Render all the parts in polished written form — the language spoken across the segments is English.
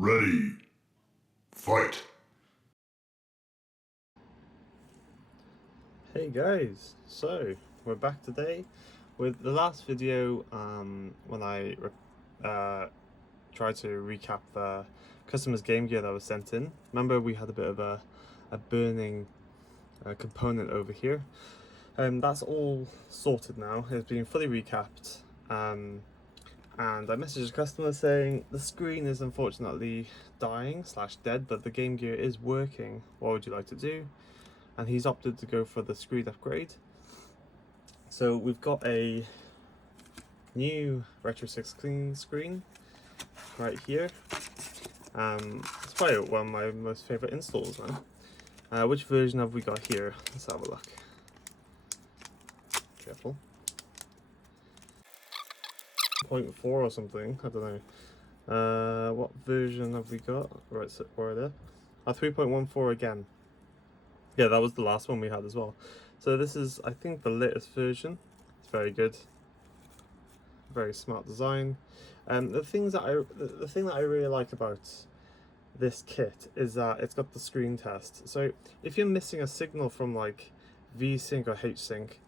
Ready. Fight. Hey guys, so we're back today with the last video when I tried to recap the customer's game gear that was sent in. Remember we had a bit of a burning component over here. That's all sorted now. It's been fully recapped, and I messaged the customer saying the screen is unfortunately dying / dead, but the game gear is working. What would you like to do? And he's opted to go for the screen upgrade. So we've got a new Retro 6 clean screen right here. It's probably one of my most favorite installs now. Which version have we got here? Let's have a look. Careful. 0.4 or something, I don't know. What version have we got? Right, so where are they? 3.14 again. Yeah, that was the last one we had as well. So this is, I think, the latest version. It's very good. Very smart design. The thing that I really like about this kit is that it's got the screen test. So if you're missing a signal from like V-Sync or H-Sync,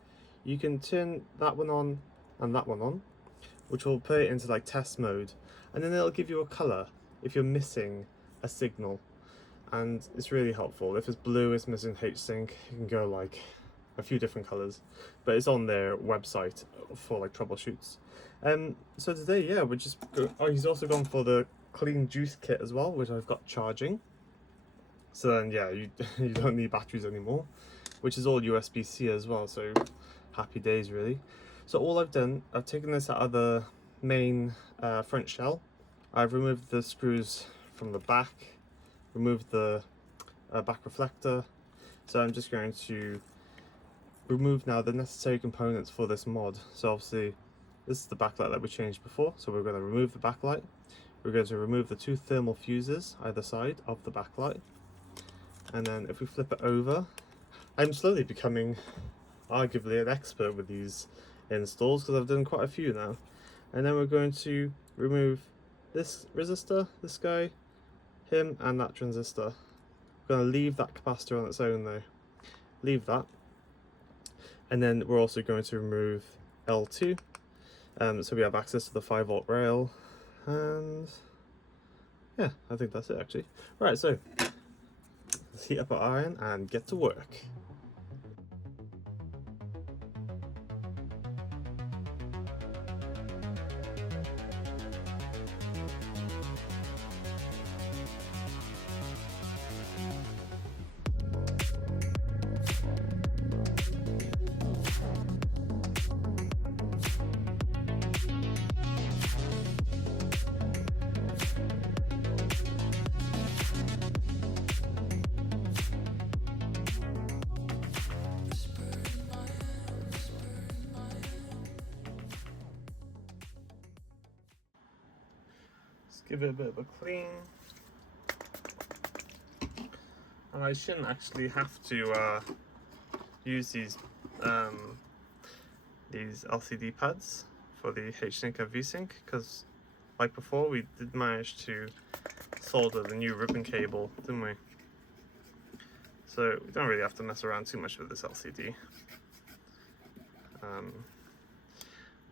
you can turn that one on and that one on, which will put it into like test mode, and then it'll give you a color if you're missing a signal. And it's really helpful. If it's blue, it's missing H-Sync, you can go like a few different colors, but it's on their website for like troubleshoots. So today, yeah, we're just he's also gone for the clean juice kit as well, which I've got charging. So then, yeah, you don't need batteries anymore, which is all USB-C as well. So happy days, really. So all I've done, I've taken this out of the main front shell. I've removed the screws from the back, removed the back reflector. So I'm just going to remove now the necessary components for this mod. So obviously this is the backlight that we changed before, so we're going to remove the backlight. We're going to remove the two thermal fuses either side of the backlight, and then if we flip it over, I'm slowly becoming arguably an expert with these installs because I've done quite a few now. And then we're going to remove this resistor, this guy, him, and that transistor. We're going to leave that capacitor on its own though. Leave that. And then we're also going to remove L2. So we have access to the 5-volt rail. And yeah, I think that's it actually. Right, so let's heat up our iron and get to work. Give it a bit of a clean, and I shouldn't actually have to use these LCD pads for the H-Sync and V-Sync, because like before we did manage to solder the new ribbon cable, didn't we? So we don't really have to mess around too much with this LCD. How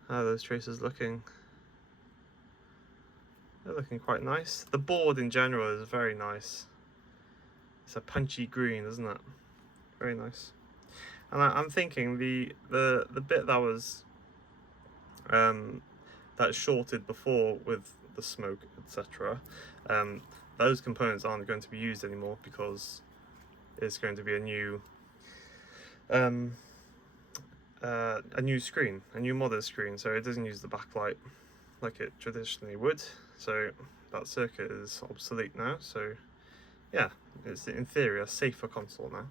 are those traces looking? They're looking quite nice. The board in general is very nice. It's a punchy green, isn't it? Very nice. And I'm thinking the bit that was that shorted before with the smoke, etc. Those components aren't going to be used anymore because it's going to be a new screen, a new modded screen. So it doesn't use the backlight like it traditionally would. So that circuit is obsolete now. So yeah, it's in theory a safer console now.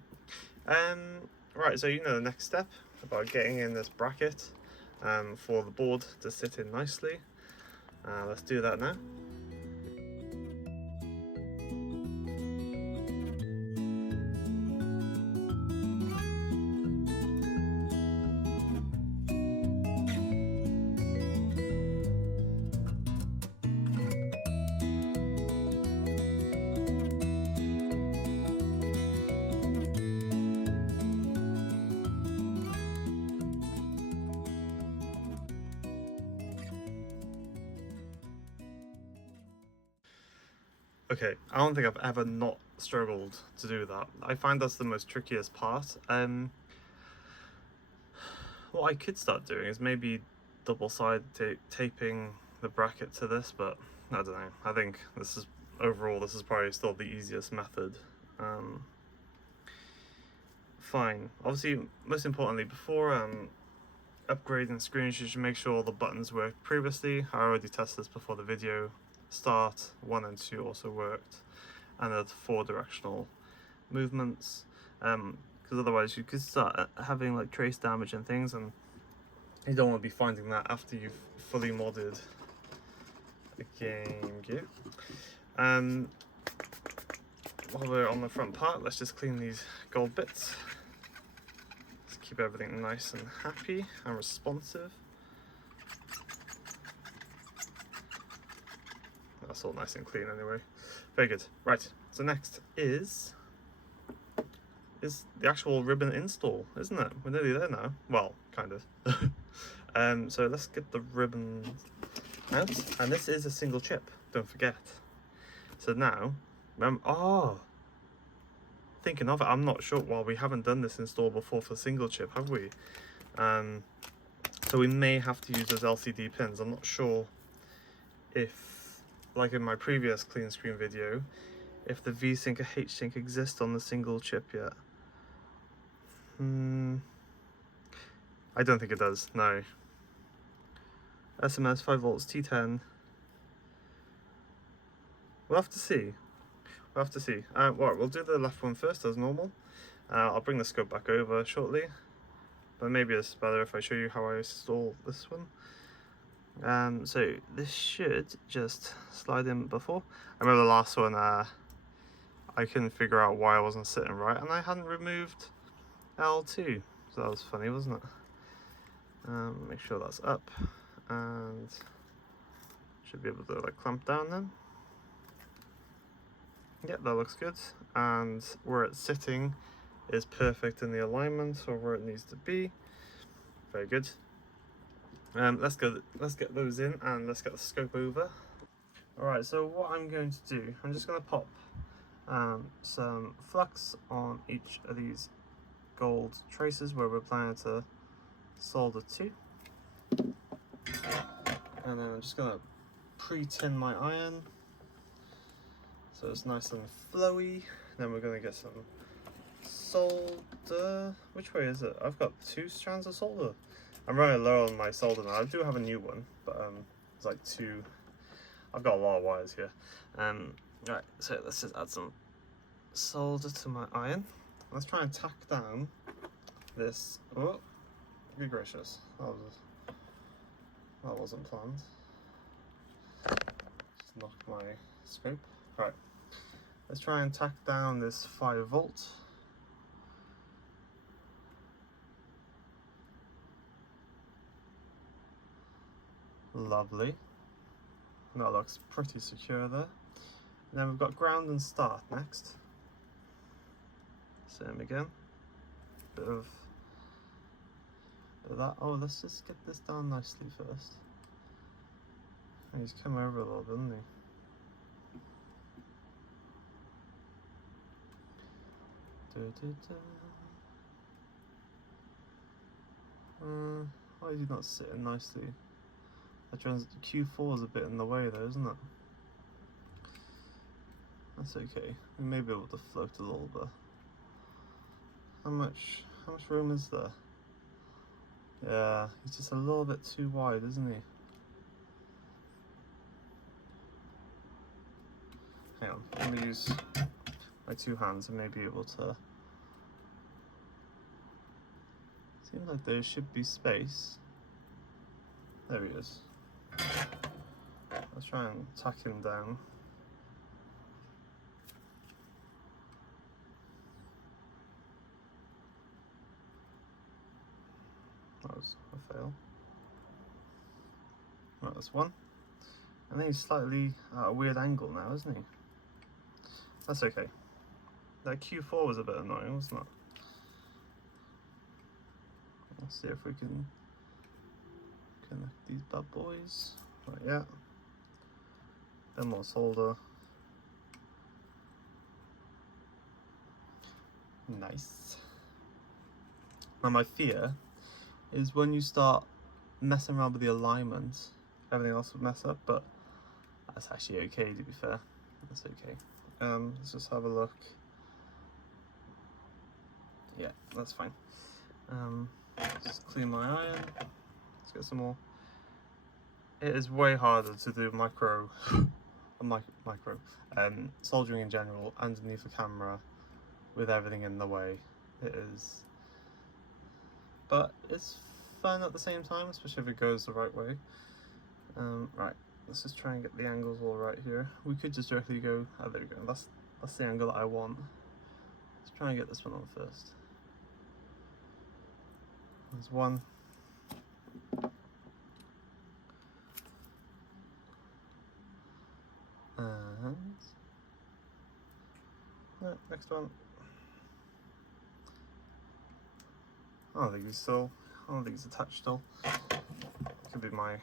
Right, so you know the next step about getting in this bracket for the board to sit in nicely. Let's do that now. Okay, I don't think I've ever not struggled to do that. I find that's the most trickiest part. What I could start doing is maybe double-sided taping the bracket to this, but I don't know. I think this is probably still the easiest method. Fine. Obviously, most importantly, before upgrading screens, you should make sure all the buttons worked previously. I already tested this before the video. Start 1 and 2 also worked, and the 4 directional movements. Because otherwise you could start having like trace damage and things, and you don't want to be finding that after you've fully modded the Game Gear. While we're on the front part, let's just clean these gold bits. Let's keep everything nice and happy and responsive. That's all nice and clean anyway. Very good. Right, so next is the actual ribbon install, isn't it? We're nearly there now. Well, kind of. So let's get the ribbon out. And this is a single chip, don't forget. So now, thinking of it, I'm not sure. Well, we haven't done this install before for single chip, have we? So we may have to use those LCD pins. I'm not sure if, like in my previous clean screen video, if the V-Sync or H-Sync exists on the single chip yet. I don't think it does, no. SMS 5 volts T10. We'll have to see. We'll have to see. We'll do the left one first as normal. I'll bring the scope back over shortly, but maybe it's better if I show you how I install this one. So this should just slide in before. I remember the last one, I couldn't figure out why I wasn't sitting right, and I hadn't removed L2, so that was funny, wasn't it? Make sure that's up, and should be able to like clamp down then. Yeah, that looks good, and where it's sitting is perfect in the alignment or where it needs to be. Very good. Let's get those in and let's get the scope over. Alright, so what I'm going to do, I'm just going to pop some flux on each of these gold traces where we're planning to solder to. And then I'm just going to pre-tin my iron so it's nice and flowy. Then we're going to get some solder. Which way is it? I've got 2 strands of solder. I'm running low on my solder now. I do have a new one, but it's like 2. I've got a lot of wires here. Right, so let's just add some solder to my iron. Let's try and tack down this. Oh, be gracious. That wasn't planned. Just knocked my scope. Right, let's try and tack down this 5 volt. Lovely. That looks pretty secure there. And then we've got ground and start next. Same again. Bit of that. Oh, let's just get this down nicely first. And he's come over a little bit, hasn't he? Why is he not sitting nicely? Q4 is a bit in the way though, isn't it? That's okay. We may be able to float a little bit. How much room is there? Yeah, he's just a little bit too wide, isn't he? Hang on, let me use my 2 hands and may be able to. Seems like there should be space. There he is. Let's try and tack him down. That was a fail. Right, that's one. And then he's slightly at a weird angle now, isn't he? That's okay. That Q4 was a bit annoying, wasn't it? Let's see if we can connect these bad boys. Right, yeah. Then more solder. Nice. Now my fear is when you start messing around with the alignment, everything else would mess up, but that's actually okay, to be fair. That's okay. Let's just have a look. Yeah, that's fine. Just clean my iron. Let's get some more. It is way harder to do soldering in general underneath the camera with everything in the way. It is, but it's fun at the same time, especially if it goes the right way. Right, let's just try and get the angles all right here. We could just directly go, oh there we go, that's the angle that I want. Let's try and get this one on first. There's one. And no, next one. I don't think he's attached still. Could be my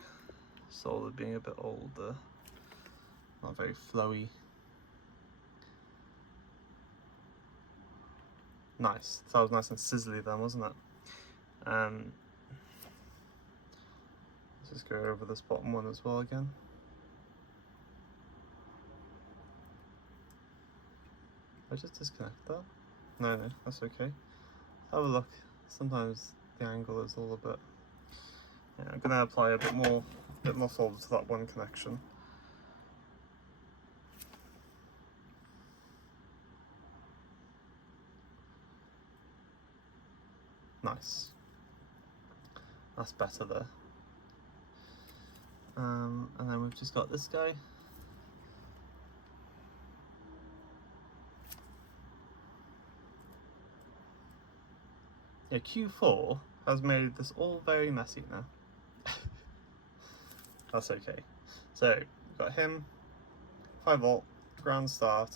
solder being a bit older. Not very flowy. Nice. That was nice and sizzly then, wasn't it? Let's just go over this bottom one as well again. I just disconnect that? No, that's okay. Have a look. Sometimes the angle is all a bit. Yeah, I'm gonna apply a bit more solder to that one connection. Nice. That's better there. And then we've just got this guy. Yeah, Q4 has made this all very messy now. That's okay. So, we've got him, 5V, ground start,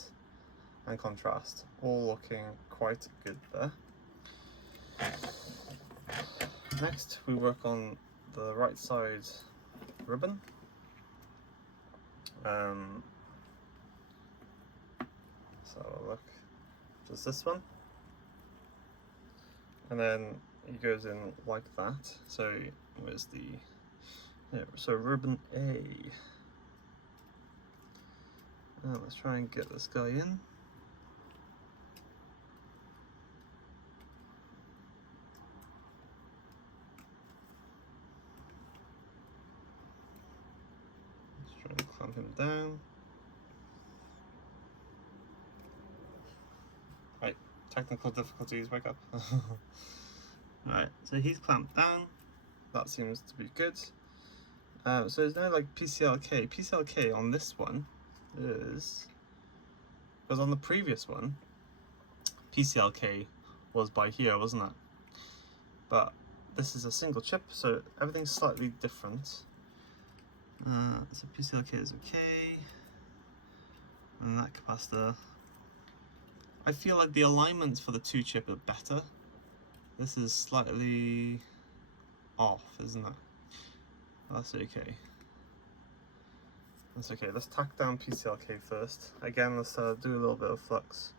and contrast, all looking quite good there. Next, we work on the right side ribbon. So look, just this one. And then it goes in like that. So where's the, yeah, so ribbon A. Let's try and get this guy in. Let's try and clamp him down. Right, technical difficulties, wake up. Right, so he's clamped down. That seems to be good. So there's no like PCLK. PCLK on this one is, because on the previous one, PCLK was by here, wasn't it? But this is a single chip, so everything's slightly different. So PCLK is okay. And that capacitor, I feel like the alignments for the 2-chip are better. This is slightly off, isn't it? That's okay. That's okay. Let's tack down PCLK first. Again, let's do a little bit of flux.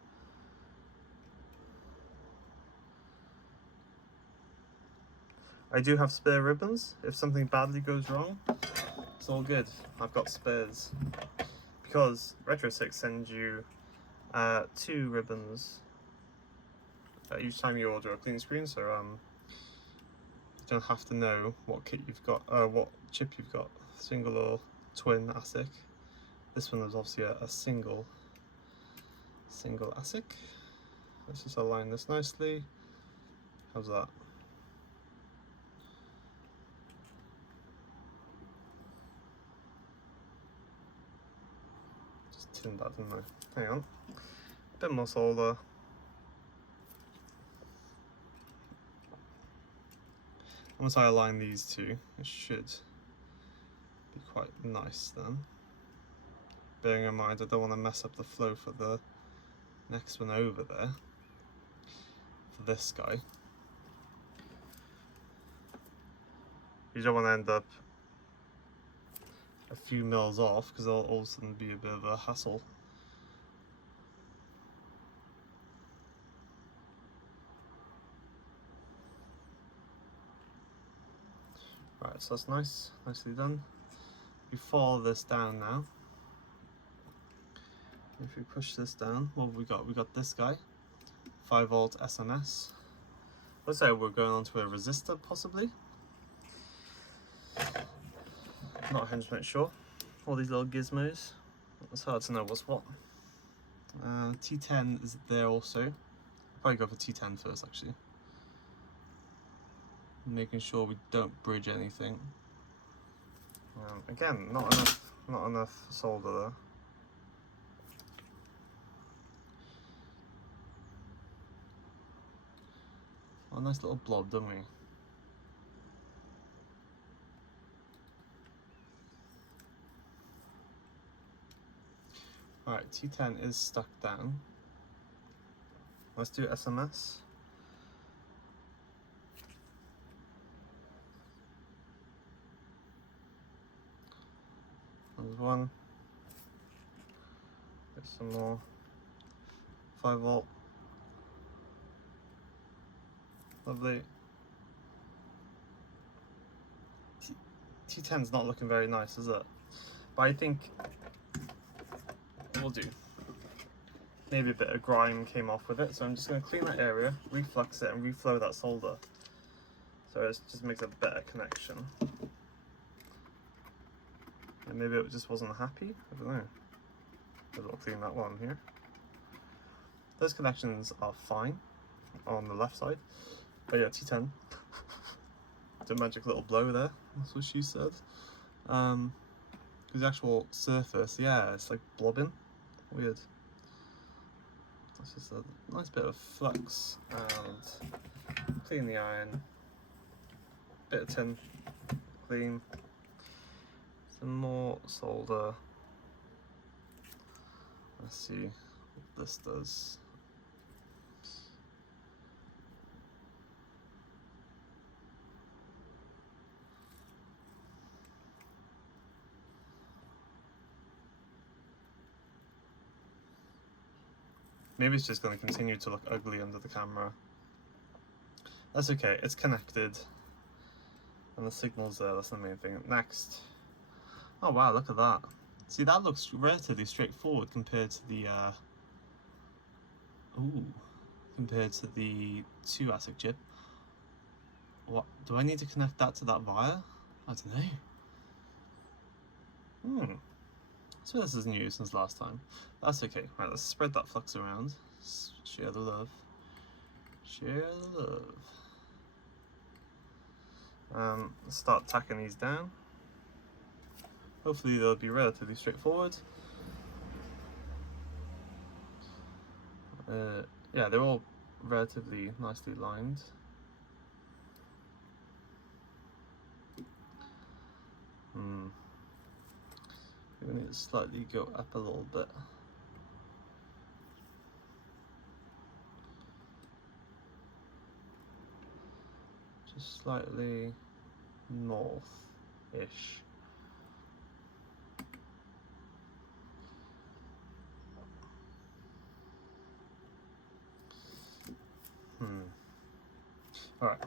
I do have spare ribbons. If something badly goes wrong, it's all good. I've got spares. Because Retro6 sends you 2 ribbons each time you order a clean screen, so you don't have to know what kit you've got, what chip you've got, single or twin ASIC. This one is obviously a single ASIC. Let's just align this nicely. How's that? Just tinned that, didn't I? Hang on. Bit more solder. Once I align these two, it should be quite nice then. Bearing in mind I don't want to mess up the flow for the next one over there, for this guy. You don't want to end up a few mils off, because that'll all of a sudden be a bit of a hassle. Right, so that's nice, nicely done. We follow this down now. If we push this down, what have we got? We got this guy, 5V SMS. Let's say we're going onto a resistor, possibly. Not 100% sure. All these little gizmos. It's hard to know what's what. T10 is there also. I'll probably go for T10 first, actually. Making sure we don't bridge anything. Again, not enough solder there. Oh, a nice little blob, don't we? Alright, T10 is stuck down. Let's do SMS. There's one. Get some more. 5V. Lovely. T10's not looking very nice, is it? But I think we'll do. Maybe a bit of grime came off with it, so I'm just going to clean that area, reflux it, and reflow that solder. So it just makes a better connection. And maybe it just wasn't happy, I don't know. Maybe I'll clean that one here. Those connections are fine on the left side. But yeah, T10. The magic little blow there, that's what she said. The actual surface, yeah, it's like blobbing. Weird. That's just a nice bit of flux and clean the iron. Bit of tin, clean. Some more solder. Let's see what this does. Maybe it's just going to continue to look ugly under the camera. That's okay, it's connected. And the signal's there, that's the main thing. Next. Oh wow, look at that. See, that looks relatively straightforward compared to the, compared to the 2-ASIC chip. What, do I need to connect that to that wire? I don't know. So this is new since last time. That's okay. Right, let's spread that flux around. Share the love. Share the love. Let's start tacking these down. Hopefully they'll be relatively straightforward. Yeah, they're all relatively nicely lined. We need to slightly go up a little bit. Just slightly north-ish. Alright.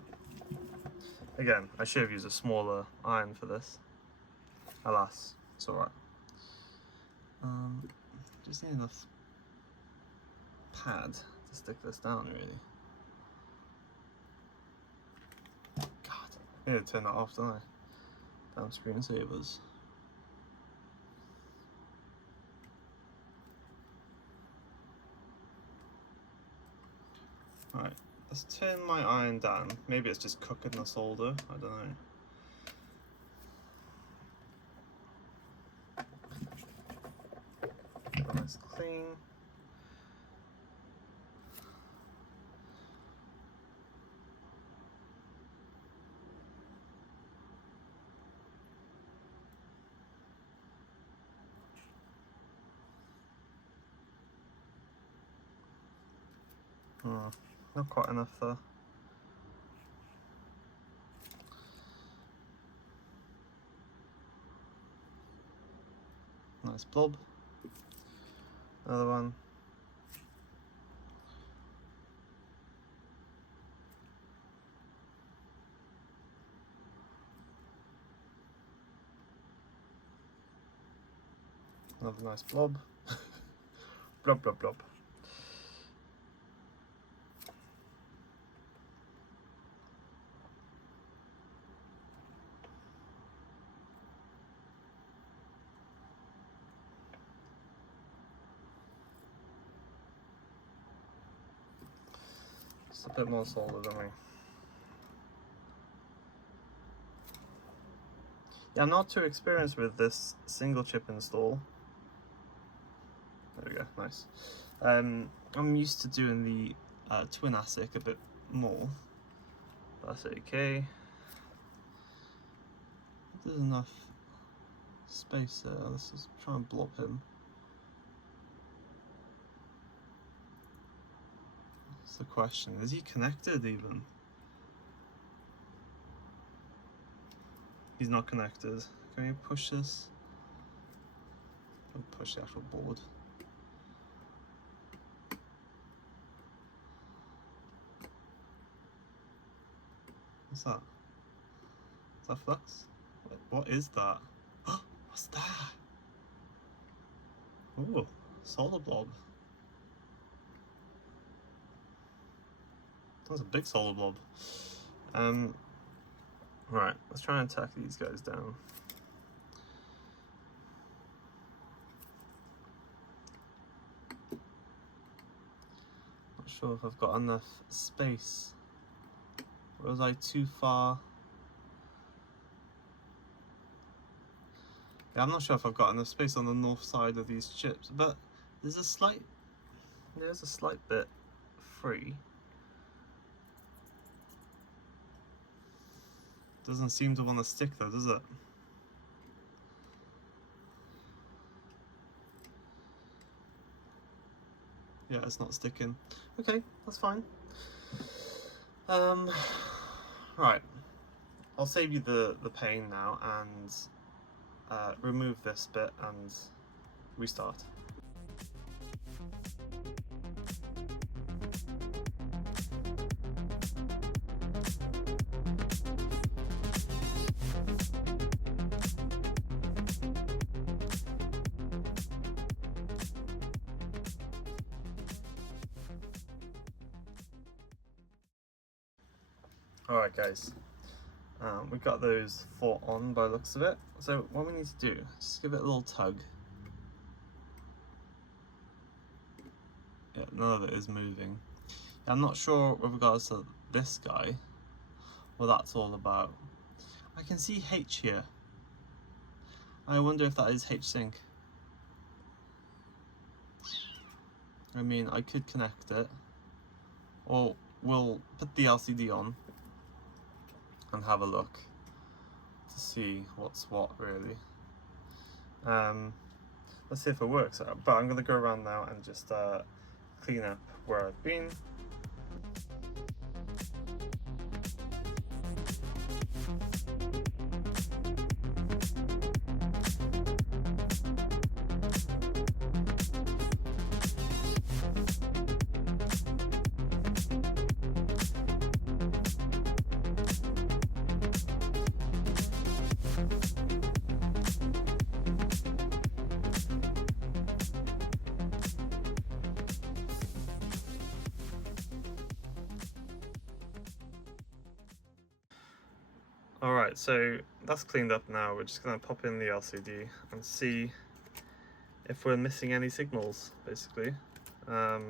Again, I should have used a smaller iron for this. Alas, it's alright. Just need enough pad to stick this down, really. God, I need to turn that off, don't I? Damn screensavers. Alright, let's turn my iron down. Maybe it's just cooking the solder, I don't know. Get a nice clean. Not quite enough there. Nice blob. Another one. Another nice blob. Blob, blob, blob. Just a bit more solid, don't we? Yeah, I'm not too experienced with this single chip install. There we go, nice. I'm used to doing the twin ASIC a bit more. That's okay. There's enough space there. Let's just try and blob him. That's the question. Is he connected even? He's not connected. Can we push this? I'll push the actual board. What's that? Is that flux? What is that? What's that? Oh, solar blob. That's a big solar blob. Right, let's try and attack these guys down. Not sure if I've got enough space. Or was I too far? Yeah, I'm not sure if I've got enough space on the north side of these chips, but there's a slight bit free. Doesn't seem to want to stick though, does it? Yeah, it's not sticking. Okay, that's fine. Right. I'll save you the pain now and remove this bit and restart. Alright guys, we've got those 4 on by the looks of it. So what we need to do is just give it a little tug. Yeah, none of it is moving. I'm not sure with regards to this guy, what that's all about. I can see H here. I wonder if that is H-Sync. I mean, I could connect it, or we'll put the LCD on and have a look to see what's what really. Let's see if it works, but I'm going to go around now and just clean up where I've been. Alright, so that's cleaned up now. We're just going to pop in the LCD and see if we're missing any signals, basically. Let's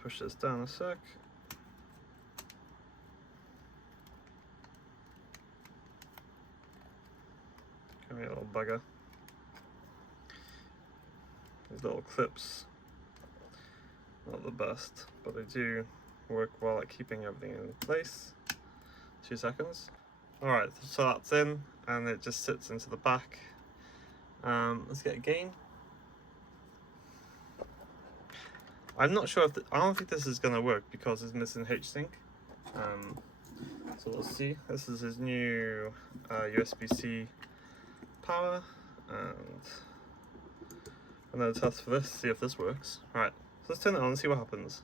push this down a sec. Give me a little bugger. These little clips, not the best, but they do work well at keeping everything in place. 2 seconds. Alright, so that's in and it just sits into the back. Let's get a gain. I'm not sure if I don't think this is going to work because it's missing H-Sync. So we'll see. This is his new USB-C power, and I'm going to test for this, see if this works. Alright, so let's turn it on and see what happens.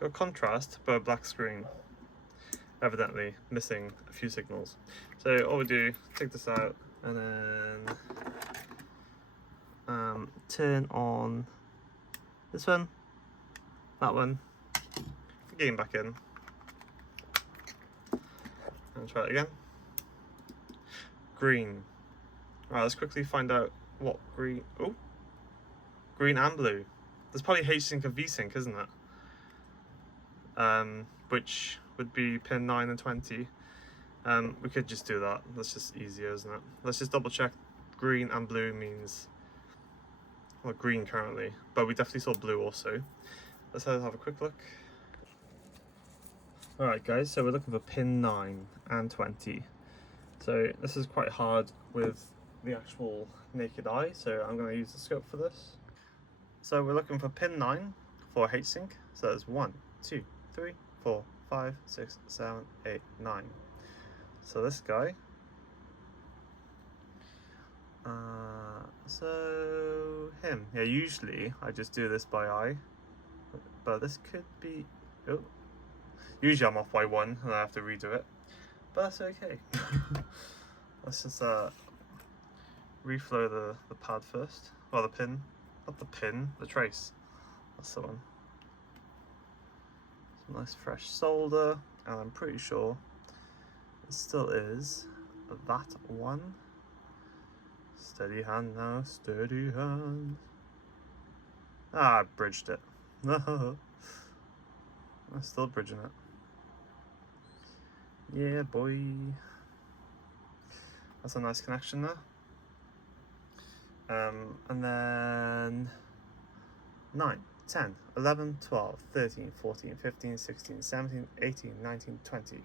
Got contrast but a black screen. evidently missing a few signals. So all we do, take this out and then turn on this one, that one, again back in, and try it again. Green. Right, let's quickly find out what green. Oh, green and blue. There's probably H-sync and V-sync, isn't it? Which would be pin 9 and 20. We could just do that. That's just easier, isn't it? Let's just double check. Green and blue means, well, green currently, but we definitely saw blue also. Let's have a quick look. Alright guys, so we're looking for pin 9 and 20. So this is quite hard with the actual naked eye, so I'm going to use the scope for this. So we're looking for pin 9 for H-sync. So that's 1, 2, 3, 4, 5, 6, 7, 8, 9. So this guy. So him. Yeah, usually I just do this by eye, but this could be. Oh, usually I'm off by 1 and I have to redo it, but that's okay. Let's just reflow the pad first. Well, the pin, not the pin, the trace. That's the one. Some nice fresh solder, and I'm pretty sure it still is that one. Steady hand now, steady hand. Ah, I bridged it. I'm still bridging it. Yeah, boy. That's a nice connection there. And then 9, 10, 11, 12, 13, 14, 15, 16, 17, 18, 19, 20.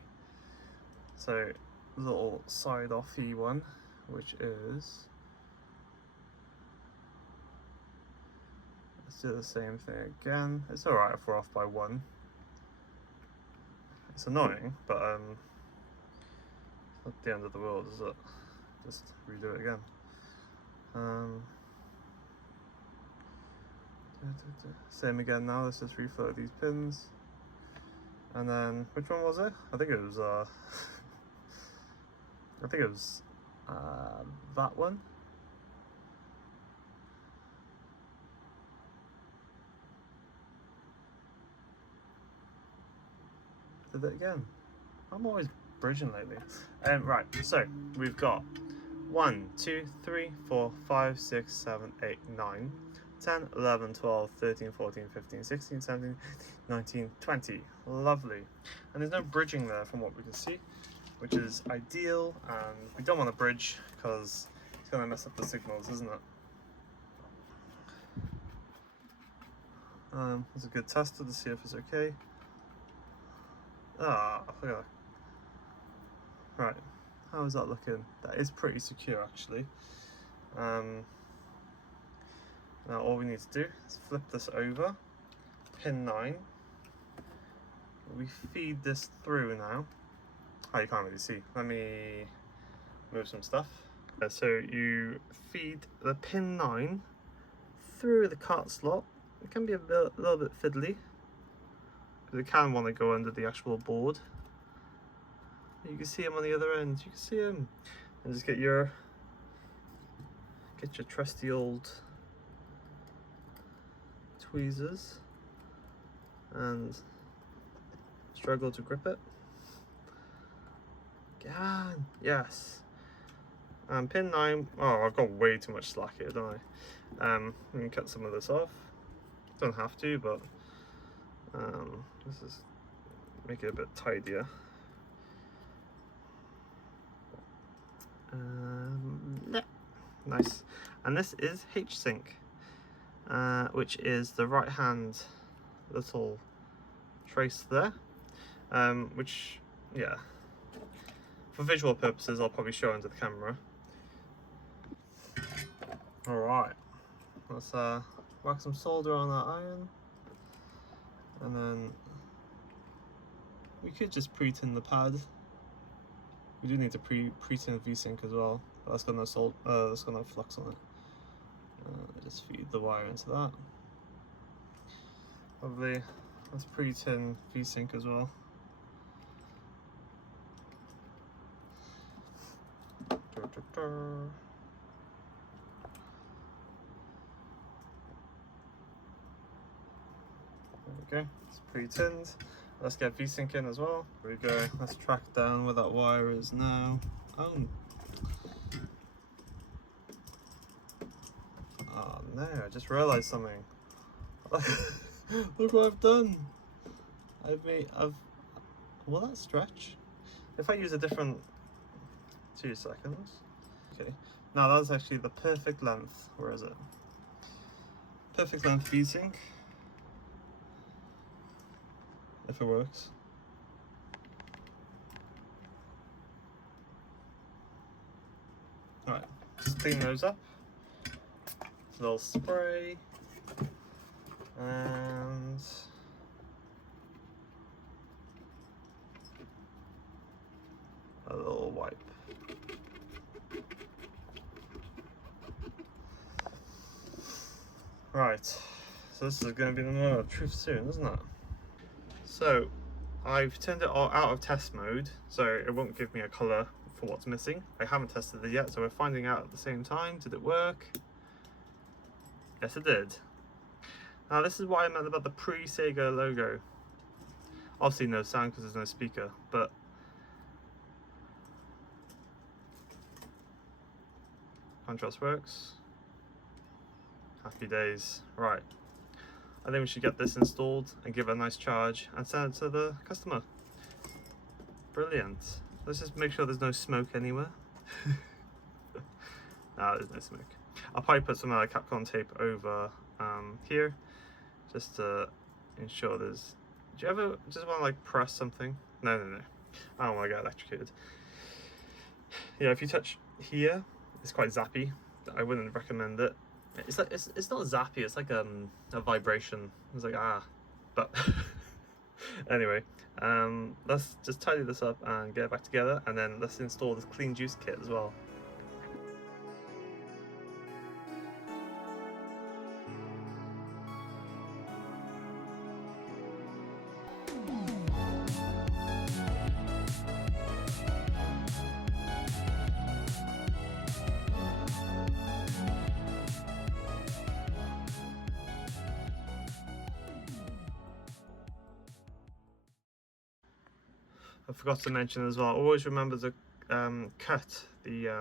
So, little side offy one, which is, let's do the same thing again. It's alright if we're off by 1. It's annoying, but it's not the end of the world, is it? Just redo it again. Same again now, let's just reflow these pins. And then, which one was it? I think it was, that one. Did it again. I'm always bridging lately. Right, so we've got 1, 2, 3, 4, 5, 6, 7, 8, 9, 10, 11, 12, 13, 14, 15, 16, 17, 19, 20. Lovely. And there's no bridging there from what we can see, which is ideal, and we don't want to bridge because it's going to mess up the signals, isn't it? It's a good tester to see if it's okay. Ah, look at that. Right, how is that looking? That is pretty secure actually. Now all we need to do is flip this over, pin 9. We feed this through now. Oh, you can't really see. Let me move some stuff. So you feed the pin 9 through the cart slot. It can be a little bit fiddly, because it can want to go under the actual board. You can see him on the other end. You can see him, and just get your trusty old tweezers and struggle to grip it. Get on. Yes. Pin 9. Oh, I've got way too much slack here, don't I? We can cut some of this off. Don't have to, but this is make it a bit tidier. Yeah, nice. And this is H-sync, which is the right hand little trace there, which, yeah, for visual purposes I'll probably show into the camera. Alright, let's whack some solder on that iron, and then we could just pre-tin the pad. We do need to pre-tin V-sync as well, but that's got no flux on it. Just feed the wire into that. Lovely. Let's pre-tin V-sync as well. we go, it's pre-tinned. Let's get V-Sync in as well. Here we go, let's track down where that wire is now. Oh no, I just realised something. Look what I've done. Will that stretch? If I use a different, 2 seconds. Okay, now that's actually the perfect length. Where is it? Perfect length V-Sync. If it works. Alright, just clean those up. A little spray. And a little wipe. Right, so this is going to be the moment of truth soon, isn't it? So I've turned it all out of test mode, so it won't give me a colour for what's missing. I haven't tested it yet, so we're finding out at the same time. Did it work? Yes, it did. Now this is what I meant about the pre-Sega logo. Obviously no sound because there's no speaker, but contrast works. Happy days. Right, I think we should get this installed and give it a nice charge and send it to the customer. Brilliant. Let's just make sure there's no smoke anywhere. No, there's no smoke. I'll probably put some Capcom tape over here just to ensure there's... Do you ever just want to like press something? No. I don't want to get electrocuted. Yeah, if you touch here, it's quite zappy. I wouldn't recommend it. It's like it's not zappy. It's like a vibration. It's like but anyway, let's just tidy this up and get it back together, and then let's install this clean juice kit as well. I forgot to mention as well, always remember to cut the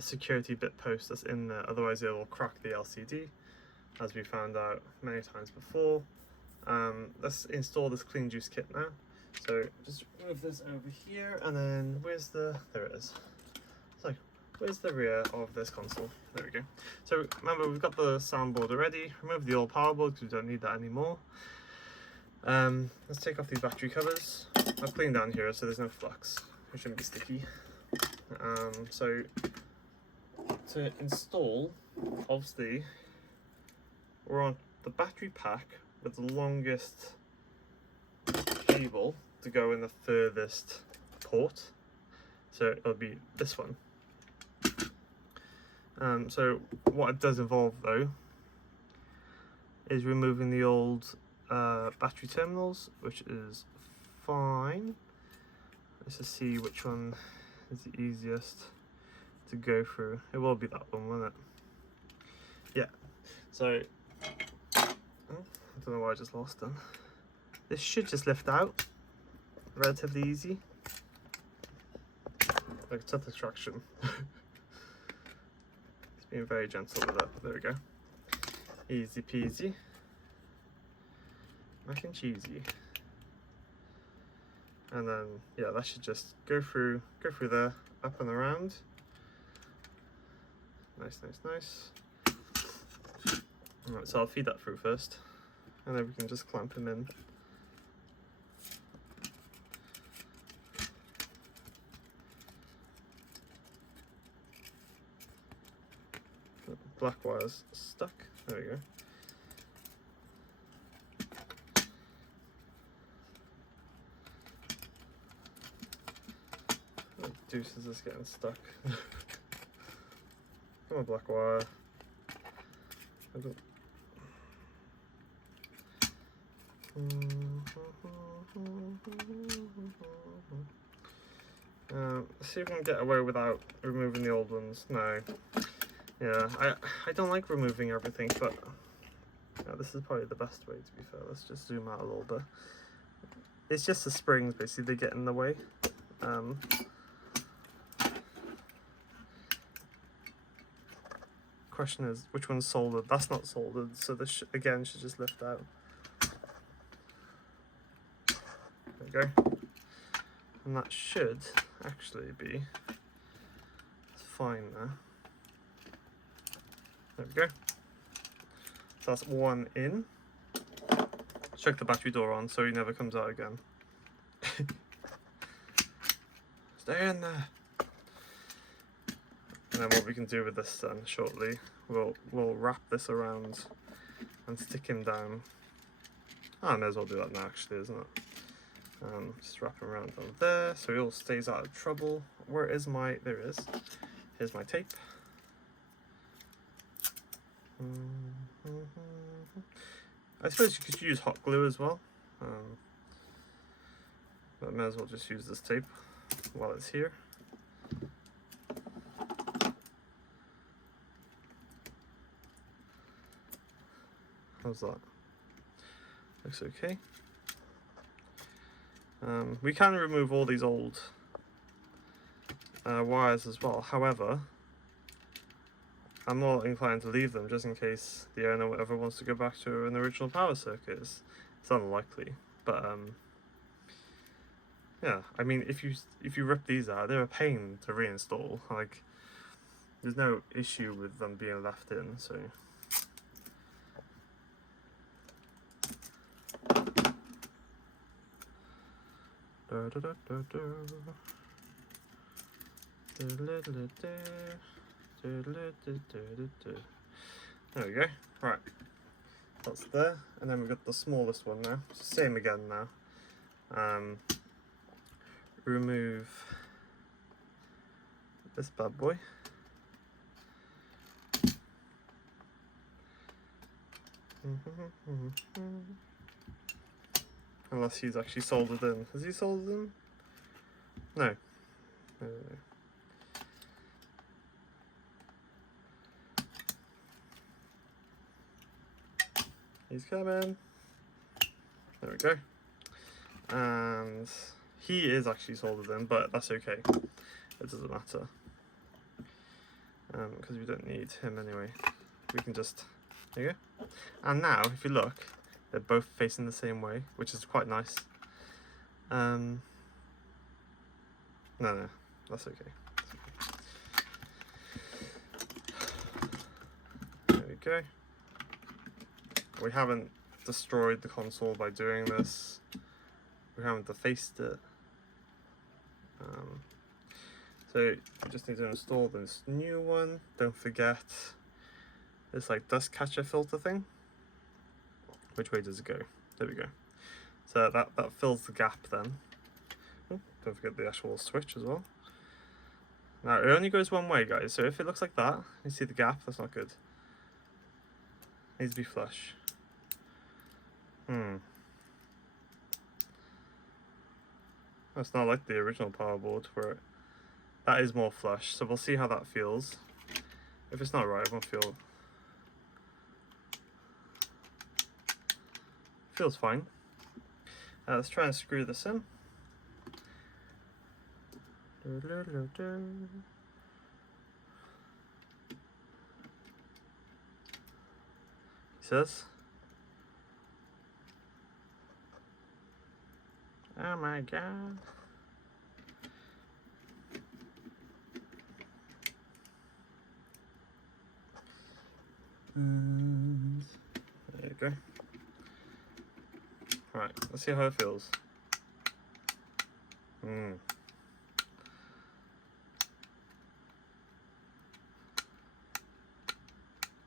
security bit post that's in there, otherwise it will crack the LCD, as we found out many times before. Let's install this clean juice kit now. So just move this over here, and then there it is. So where's the rear of this console? There we go. So remember, we've got the soundboard already. Remove the old power board because we don't need that anymore. Let's take off these battery covers. I've cleaned down here so there's no flux. It shouldn't be sticky. So to install, obviously, we're on the battery pack with the longest cable to go in the furthest port. So it'll be this one. So what it does involve though is removing the old battery terminals, which is fine. Let's just see which one is the easiest to go through. It will be that one, won't it? Yeah. So I don't know why I just lost them. This should just lift out relatively easy, like a tough extraction. It's being very gentle with it. There we go. Easy peasy. Mac and cheesy. And then yeah, that should just go through there, up and around. Nice. Alright, so I'll feed that through first, and then we can just clamp him in. Black wire's stuck. There we go. Oh, deuce is this getting stuck. Come on, black wire. see if we can get away without removing the old ones. No. Yeah, I don't like removing everything, but yeah, this is probably the best way, to be fair. Let's just zoom out a little bit. It's just the springs, basically, they get in the way. Question is, which one's soldered? That's not soldered, so this again should just lift out. There we go. And that should actually be fine now. There we go. So that's one in. Check the battery door on so he never comes out again. Stay in there. And then what we can do with this then shortly, we'll wrap this around and stick him down. I may as well do that now actually, isn't it? Just wrap him around on there so he all stays out of trouble. Where is my, there it is. Here's my tape. I suppose you could use hot glue as well. But I may as well just use this tape while it's here. How's that? Looks okay. We can remove all these old wires as well. However, I'm not inclined to leave them just in case the owner ever wants to go back to an original power circuit. It's unlikely, but yeah. I mean, if you rip these out, they're a pain to reinstall. Like, there's no issue with them being left in. So. There we go. Right, that's there, and then we've got the smallest one now. Same again now. Remove this bad boy. Unless he's actually soldered in. Has he soldered in? No. He's coming. There we go. And he is actually soldered in, but that's okay. It doesn't matter. Because we don't need him anyway. We can just, there you go. And now, if you look, they're both facing the same way, which is quite nice. No, that's okay. There we go. We haven't destroyed the console by doing this. We haven't defaced it. So you just need to install this new one. Don't forget this like dust catcher filter thing. Which way does it go? There we go. So that fills the gap then. Oh, don't forget the actual switch as well. Now it only goes one way, guys. So if it looks like that, you see the gap, that's not good. It needs to be flush. That's not like the original power board where that is more flush. So we'll see how that feels. If it's not right, it won't feel. Feels fine. Let's try and screw this in. He says. Oh my god. There you go. Right, let's see how it feels. I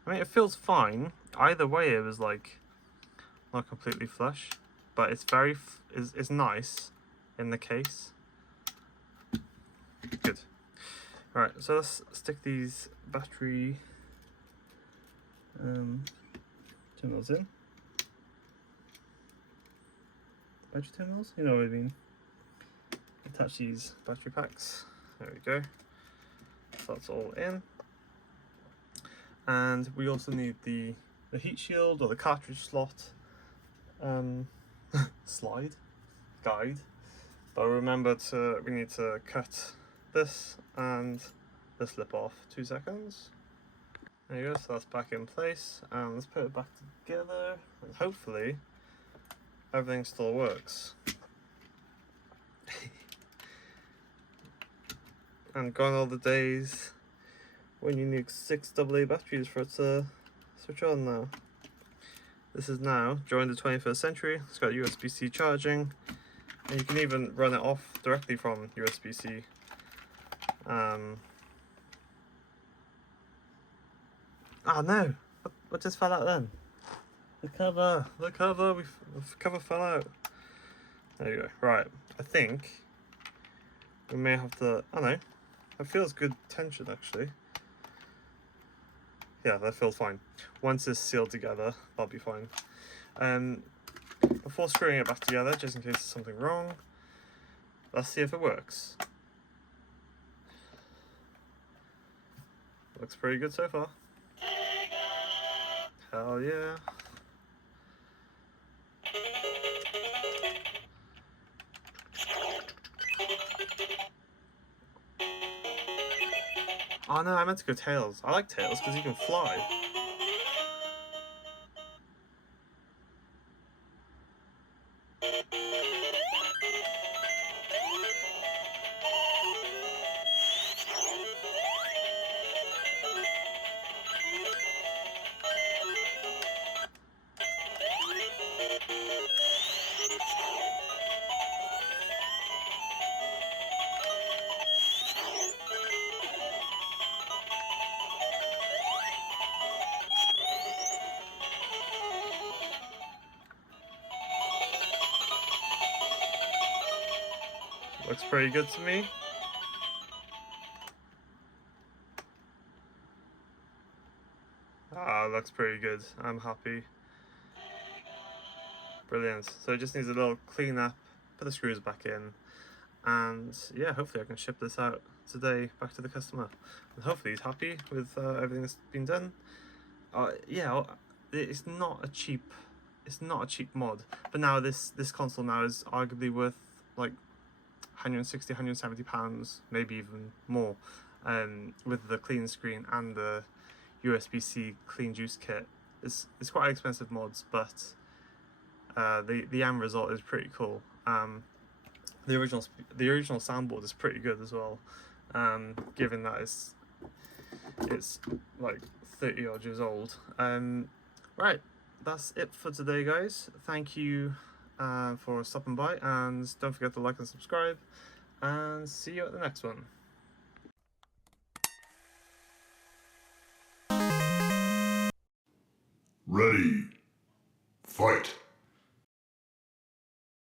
mean, it feels fine. Either way, it was like not completely flush, but it's very it's nice in the case. Good. Right, so let's stick these battery terminals in. Battery terminals, you know what I mean. Attach these battery packs There we go. So that's all in. And we also need the heat shield or the cartridge slot slide guide. But remember we need to cut this and this lip off. 2 seconds. There you go, so that's back in place. And let's put it back together and hopefully everything still works. And gone are the days when you need 6 AA batteries for it to switch on now. This is now during the 21st century. It's got USB-C charging, and you can even run it off directly from USB-C. Oh no! What just fell out then? The cover! The cover! The cover fell out. There you go. Right. I think we may have to... Oh no. That feels good tension actually. Yeah, that feels fine. Once it's sealed together, that'll be fine. Before screwing it back together, just in case there's something wrong, let's see if it works. Looks pretty good so far. Hell yeah. Oh no, I meant to go tails. I like tails because you can fly. Looks pretty good to me. Ah, looks pretty good. I'm happy. Brilliant. So it just needs a little clean up, put the screws back in, and yeah, hopefully I can ship this out today back to the customer. And hopefully he's happy with everything that's been done. Yeah, it's not a cheap mod, but now this console now is arguably worth like 160, 170 pounds, maybe even more, with the clean screen and the USB-C clean juice kit. It's quite expensive mods, but the end result is pretty cool. The original soundboard is pretty good as well, given that it's like 30 odd years old. Right, that's it for today, guys. Thank you for stopping by, and don't forget to like and subscribe, and see you at the next one. Ready. Fight.